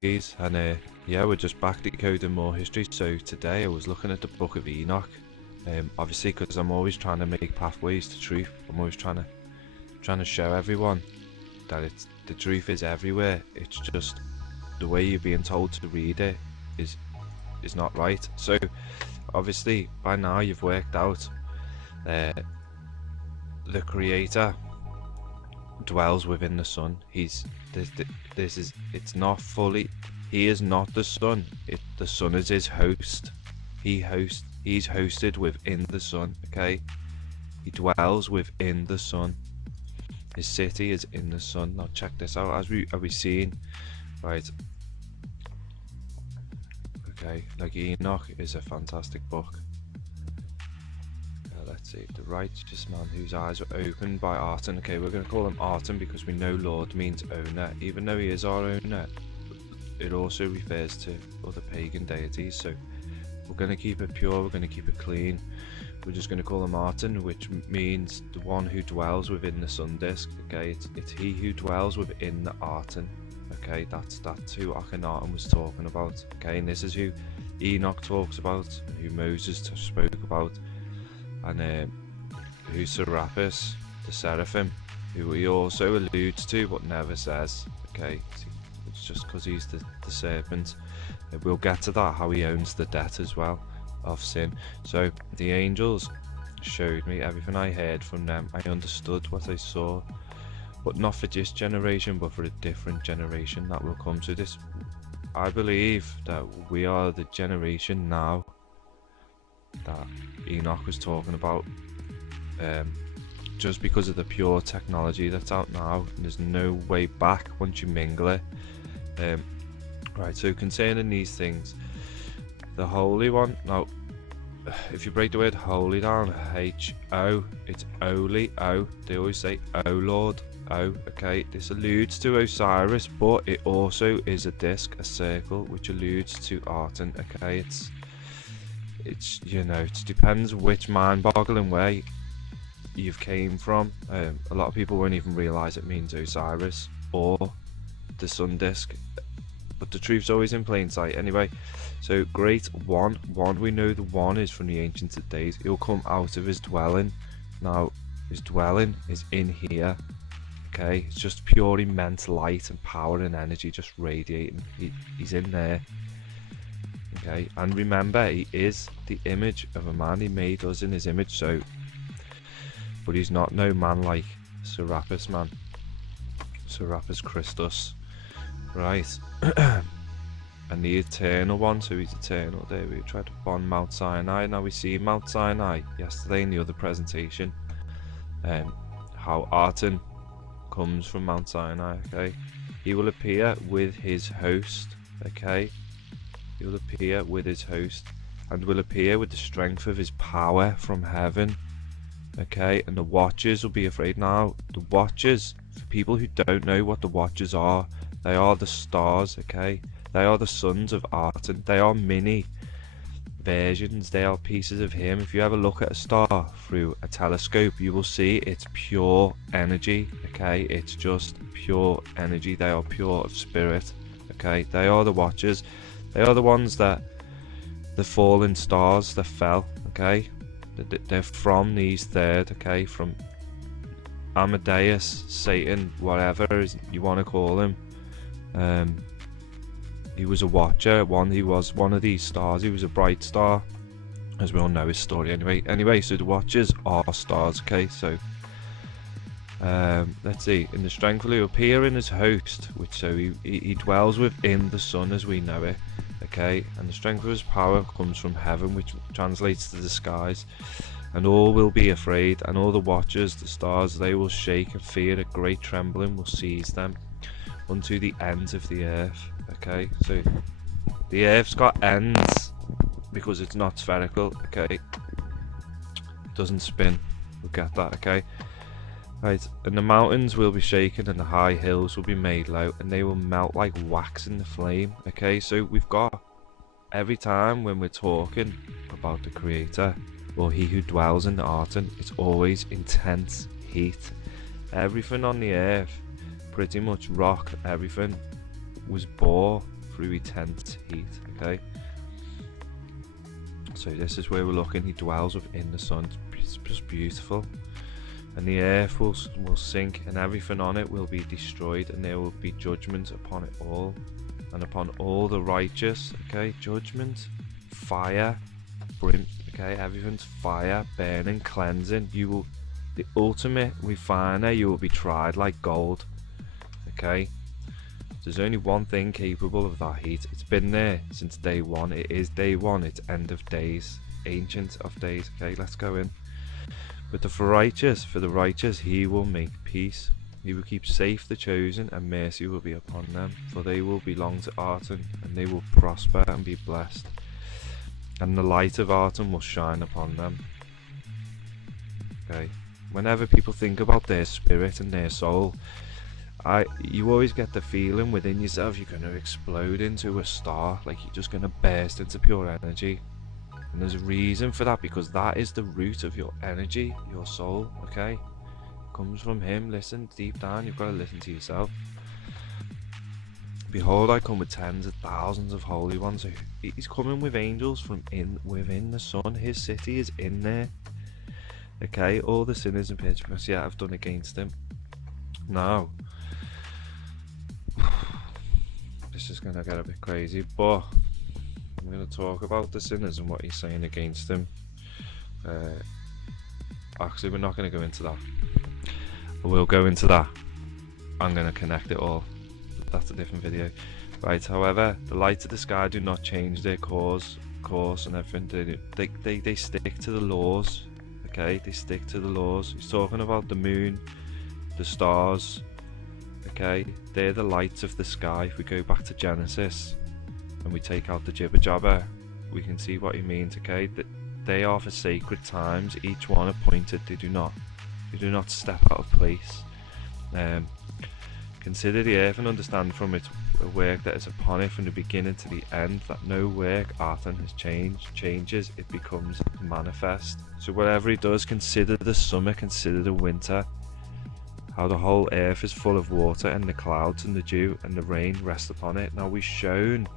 And yeah, we're just back decoding more history. So today I was looking at the book of Enoch, obviously because I'm always trying to make pathways to truth. I'm always trying to show everyone that the truth is everywhere. It's just the way you're being told to read it is not right. So obviously by now you've worked out the creator dwells within the sun. It's not fully, he is not the sun. The sun is his host. He's hosted within the sun. Okay, he dwells within the sun. His city is in the sun. Now check this out. As we seeing, right? Okay, like Enoch is a fantastic book. Let's see, the righteous man whose eyes were opened by Aton. Okay, we're going to call him Aton because we know Lord means owner. Even though he is our owner, it also refers to other pagan deities. So we're going to keep it pure, we're going to keep it clean. We're just going to call him Aton, which means the one who dwells within the sun disk. Okay, it's he who dwells within the Aton. Okay, that's who Akhenaten was talking about. Okay, and this is who Enoch talks about, and who Moses spoke about. And who's Serapis, the seraphim, who he also alludes to but never says. Okay, it's just because he's the serpent. We'll get to that, how he owns the debt as well of sin. So the angels showed me everything I heard from them. I understood what I saw, but not for this generation, but for a different generation that will come to this. I believe that we are the generation now that Enoch was talking about, just because of the pure technology that's out now. There's no way back once you mingle it. Right, so concerning these things, the Holy One, now if you break the word holy down, H-O, it's holy, O, they always say O Lord, O. Okay, this alludes to Osiris, but it also is a disc, a circle, which alludes to Aten. Okay, it's you know, it depends which mind-boggling way you've came from. A lot of people won't even realize it means Osiris or the sun disk, but the truth's always in plain sight anyway. So great one, we know the one is from the ancient of days. He'll come out of his dwelling. Now his dwelling is in here. Okay, it's just pure immense light and power and energy just radiating. He's in there. Okay, and remember, he is the image of a man. He made us in his image. So, but he's not no man like Serapis, man. Serapis Christus, right? And the eternal one, so he's eternal. There we tried to bond Mount Sinai. Now we see Mount Sinai yesterday in the other presentation, how Aten comes from Mount Sinai. Okay, he will appear with his host. Okay, he will appear with his host, and will appear with the strength of his power from heaven. Okay, and the Watchers will be afraid. Now the Watchers, for people who don't know what the Watchers are, they are the stars. Okay, they are the sons of Aten. They are mini versions, they are pieces of him. If you ever look at a star through a telescope, you will see it's pure energy. Okay, it's just pure energy. They are pure of spirit. Okay, they are the Watchers. They are the ones that the fallen stars that fell. Okay, they're from these third. Okay, from Amadeus, Satan, whatever you want to call him. He was a watcher. He was one of these stars. He was a bright star, as we all know his story anyway. So the Watchers are stars. Okay, so let's see. In the strength will he appear in his host, which so he dwells within the sun as we know it. Okay, and the strength of his power comes from heaven, which translates to the skies. And all will be afraid, and all the Watchers, the stars, they will shake and fear. A great trembling will seize them unto the ends of the earth. Okay, so the earth's got ends because it's not spherical. Okay, it doesn't spin. We'll get that. Okay, right. And the mountains will be shaken, and the high hills will be made low, and they will melt like wax in the flame. Okay, so we've got, every time when we're talking about the Creator or he who dwells in the Aten, it's always intense heat. Everything on the earth, pretty much rock, everything was born through intense heat. Okay, so this is where we're looking. He dwells within the sun. It's just beautiful. And the earth will sink, and everything on it will be destroyed, and there will be judgment upon it all, and upon all the righteous. Okay, judgment, fire, brim. Okay, everything's fire, burning, cleansing. You will, the ultimate refiner. You will be tried like gold. Okay, there's only one thing capable of that heat. It's been there since day one. It is day one. It's end of days, ancient of days. Okay, let's go in. But for the righteous, he will make peace. He will keep safe the chosen, and mercy will be upon them. For they will belong to Aton, and they will prosper and be blessed. And the light of Aton will shine upon them. Okay. Whenever people think about their spirit and their soul, you always get the feeling within yourself you're going to explode into a star, like you're just going to burst into pure energy. And there's a reason for that, because that is the root of your energy, your soul. Okay, it comes from him. Listen deep down, you've got to listen to yourself. Behold, I come with tens of thousands of holy ones. So he's coming with angels from within the sun. His city is in there. Okay, all the sinners and pitchforks yet have done against him. Now, this is gonna get a bit crazy, but I'm going to talk about the sinners and what he's saying against them. Actually, we're not going to go into that. We'll go into that. I'm going to connect it all. That's a different video. Right, however, the lights of the sky do not change their course and everything. They stick to the laws. Okay, they stick to the laws. He's talking about the moon, the stars. Okay, they're the lights of the sky. If we go back to Genesis and we take out the jibber jabber, we can see what he means. Okay, that they are for sacred times, each one appointed. They do not step out of place. Consider the earth and understand from its work that is upon it from the beginning to the end, that no work Aton has changes, it becomes manifest. So whatever he does, consider the summer, consider the winter, how the whole earth is full of water, and the clouds and the dew and the rain rest upon it. Now we've shown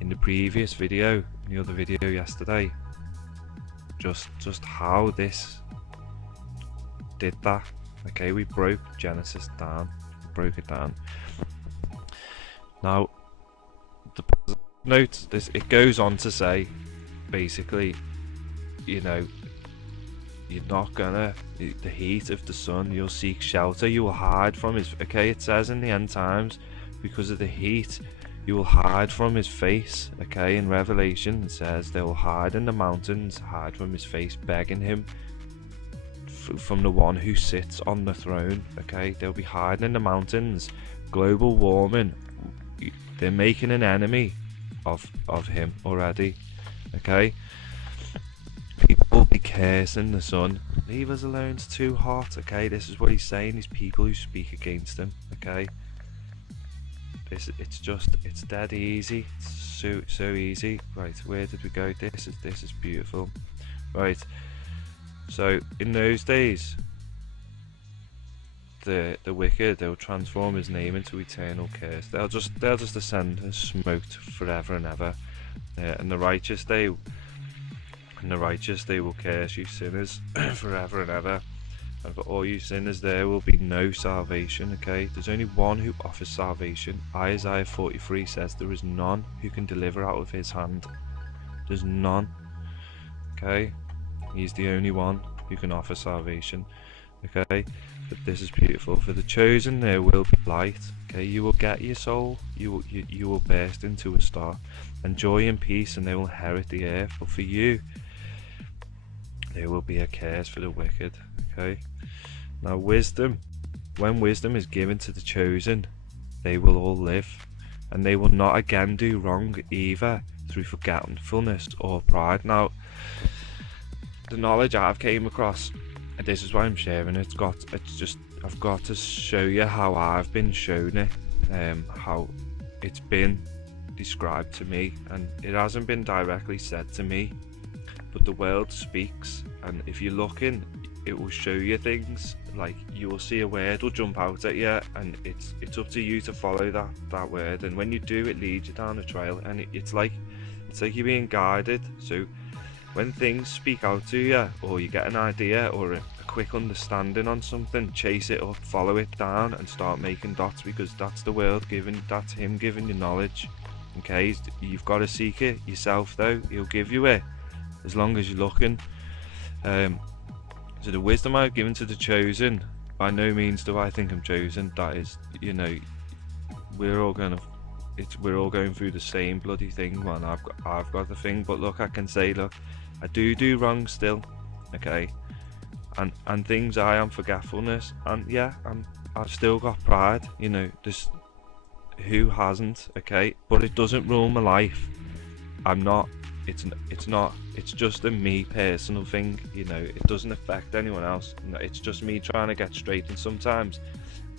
in the previous video, in the other video yesterday, just how this did that. Okay, we broke Genesis down, broke it down. Now the note this, it goes on to say basically, you know, you're not gonna, the heat of the sun, you'll seek shelter, you will hide from his, okay, it says in the end times, because of the heat you will hide from his face. Okay, in Revelation it says they will hide in the mountains, hide from his face, begging him from the one who sits on the throne. Okay, they'll be hiding in the mountains. Global warming, they're making an enemy of him already. Okay, people will be cursing the sun. Leave us alone, it's too hot. Okay, this is what he's saying. These people who speak against him. Okay, it's dead easy. It's so easy. Right, where did we go? This is beautiful. Right, so in those days, the wicked, they'll transform his name into eternal curse. They'll just ascend and smoked forever and ever. And the righteous they will curse you sinners forever and ever. And for all you sinners there will be no salvation. Okay, there's only one who offers salvation. Isaiah 43 says there is none who can deliver out of his hand. There's none. Okay, he's the only one who can offer salvation. Okay, but this is beautiful. For the chosen there will be light. Okay, you will get your soul, you will burst into a star, and joy and peace, and they will inherit the earth. But for you there will be a curse for the wicked. Okay, now wisdom, when wisdom is given to the chosen, they will all live, and they will not again do wrong either through forgetfulness or pride. Now the knowledge I've came across, and this is why I'm sharing it, I've got to show you how I've been shown it, how it's been described to me, and it hasn't been directly said to me, but the world speaks. And if you're looking, it will show you things. Like, you will see a word will jump out at you, and it's up to you to follow that word. And when you do, it leads you down a trail, and it's like you're being guided. So when things speak out to you, or you get an idea or a quick understanding on something, chase it up, follow it down, and start making dots, because that's the world giving, that's him giving you knowledge. Okay, you've got to seek it yourself though. He'll give you it as long as you're looking. So the wisdom I've given to the chosen, by no means do I think I'm chosen. That is, we're all going through the same bloody thing, man. I've got the thing, but look, I can say, look, I do wrong still, okay, and things I am forgetfulness, and yeah, I've still got pride, this, who hasn't, okay, but it doesn't rule my life. It's just a me personal thing, it doesn't affect anyone else. It's just me trying to get straight, and sometimes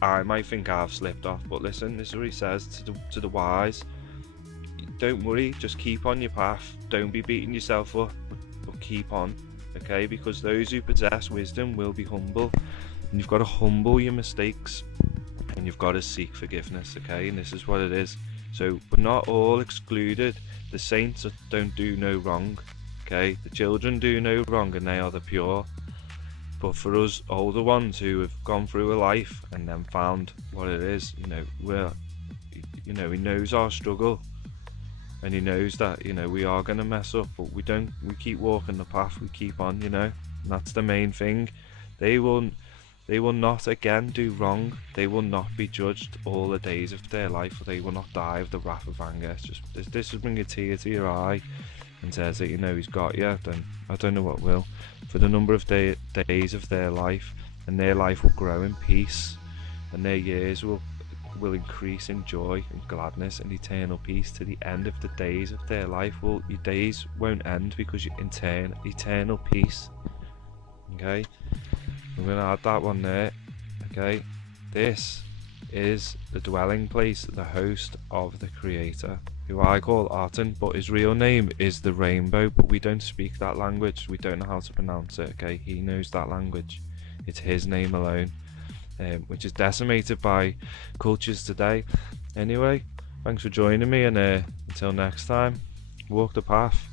I might think I've slipped off, but listen, this is what he says to the wise: don't worry, just keep on your path, don't be beating yourself up, but keep on, okay, because those who possess wisdom will be humble, and you've got to humble your mistakes, and you've got to seek forgiveness, okay, and this is what it is. So we're not all excluded. The saints don't do no wrong, okay, the children do no wrong, and they are the pure. But for us older ones who have gone through a life and then found what it is, he knows our struggle, and he knows that, we are going to mess up, but we keep walking the path, we keep on, and that's the main thing. They will not again do wrong. They will not be judged all the days of their life. They will not die of the wrath of anger. It's just, this will bring a tear to your eye and says that, he's got you, then I don't know what will. For the number of days of their life, and their life will grow in peace, and their years will increase in joy and gladness and eternal peace to the end of the days of their life. Well, your days won't end because you're eternal peace. Okay, I'm going to add that one there. Okay, this is the dwelling place, the host of the Creator, who I call Aton, but his real name is the Rainbow, but we don't speak that language, we don't know how to pronounce it, okay, he knows that language, it's his name alone, which is decimated by cultures today. Anyway, thanks for joining me, and until next time, walk the path,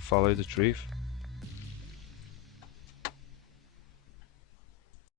follow the truth.